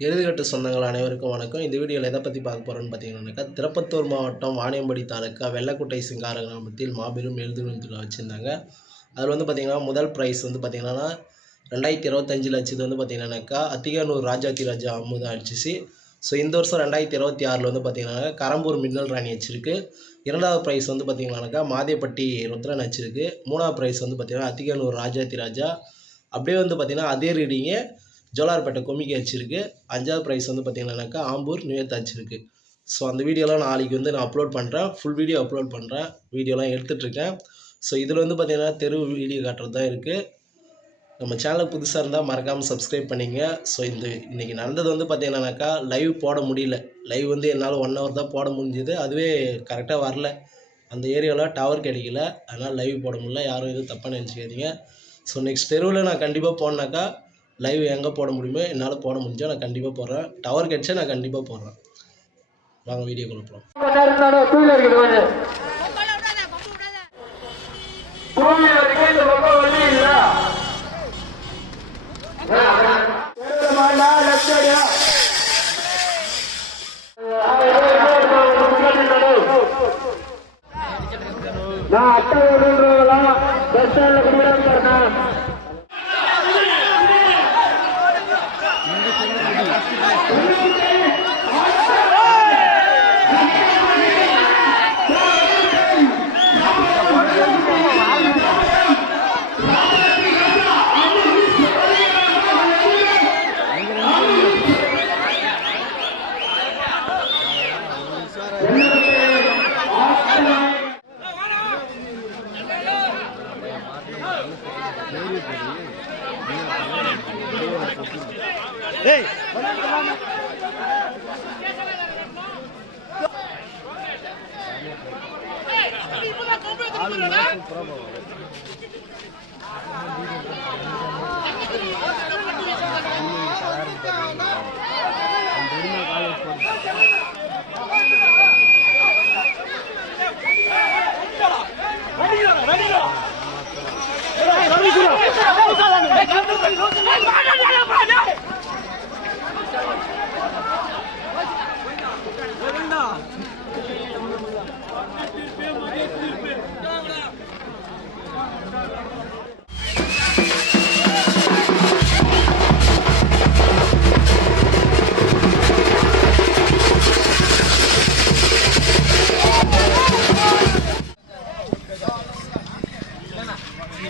எழுதுகட்டு சொந்தங்கள் அனைவருக்கும் வணக்கம். இந்த வீடியோவில் எதை பற்றி பார்க்க போகிறோன்னு பார்த்தீங்கன்னாக்கா திருப்பத்தூர் மாவட்டம் வாணியம்படி தாலுக்கா வெள்ளக்குட்டை சிங்கார கிராமத்தில் மாபெரும் எருதுகள் வச்சுருந்தாங்க. அதில் வந்து பார்த்திங்கன்னா முதல் ப்ரைஸ் வந்து பார்த்திங்கன்னா ரெண்டாயிரத்தி இருபத்தஞ்சில் வச்சது வந்து பார்த்திங்கன்னாக்கா அத்திகானூர் ராஜாத்தி ராஜா அமுதா அடிச்சிச்சு ஸோ இந்த வருஷம் ரெண்டாயிரத்தி இருபத்தி ஆறில் வந்து பார்த்திங்கனாக்கா கரம்பூர் மின்னல் ராணி வச்சிருக்கு இரண்டாவது ப்ரைஸ் வந்து பார்த்திங்கன்னாக்கா மாதேப்பட்டி ருத்ரன் வச்சிருக்கு மூணாவது ப்ரைஸ் வந்து பார்த்திங்கன்னா அத்திகானூர் ராஜாத்தி ராஜா அப்படியே வந்து பார்த்திங்கன்னா அதே ரீடிங்கே ஜோலார்பேட்டை கொமிக்கி வச்சிருக்கு அஞ்சாவது ப்ரைஸ் வந்து பார்த்தீங்கன்னாக்கா ஆம்பூர் நிவேத் வச்சிருக்கு ஸோ அந்த வீடியோலாம் நாளைக்கு வந்து நான் அப்லோட் பண்ணுறேன் ஃபுல் வீடியோ அப்லோட் பண்ணுறேன் வீடியோலாம் எடுத்துகிட்ருக்கேன் ஸோ இதில் வந்து பார்த்தீங்கன்னா தெரு வீடியோ காட்டுறது தான் இருக்குது நம்ம சேனல் புதுசாக இருந்தால் மறக்காமல் சப்ஸ்கிரைப் பண்ணிங்க. ஸோ இந்த இன்றைக்கி நடந்தது வந்து பார்த்தீங்கன்னாக்கா லைவ் போட முடியல. லைவ் வந்து என்னால் ஒன் ஹவர் தான் போட முடிஞ்சது. அதுவே கரெக்டாக வரல. அந்த ஏரியாவில் டவர் கிடைக்கல. அதனால் லைவ் போட முடியல. யாரும் எதுவும் தப்பாக நினச்சிக்காதீங்க. ஸோ நெக்ஸ்ட் தெருவில் நான் கண்டிப்பாக போனாக்கா லைவ் எங்கே போட முடியுமோ என்னால் போட முடிஞ்சால் நான் கண்டிப்பாக போடுறேன். டவர் கிடைச்சா நான் கண்டிப்பாக போடுறேன். வாங்க வீடியோ போகலாம் டூ வீலர் இருக்குது கொஞ்சம் டூ வீலருக்கு இந்த பக்கம் வழி இல்ல நான்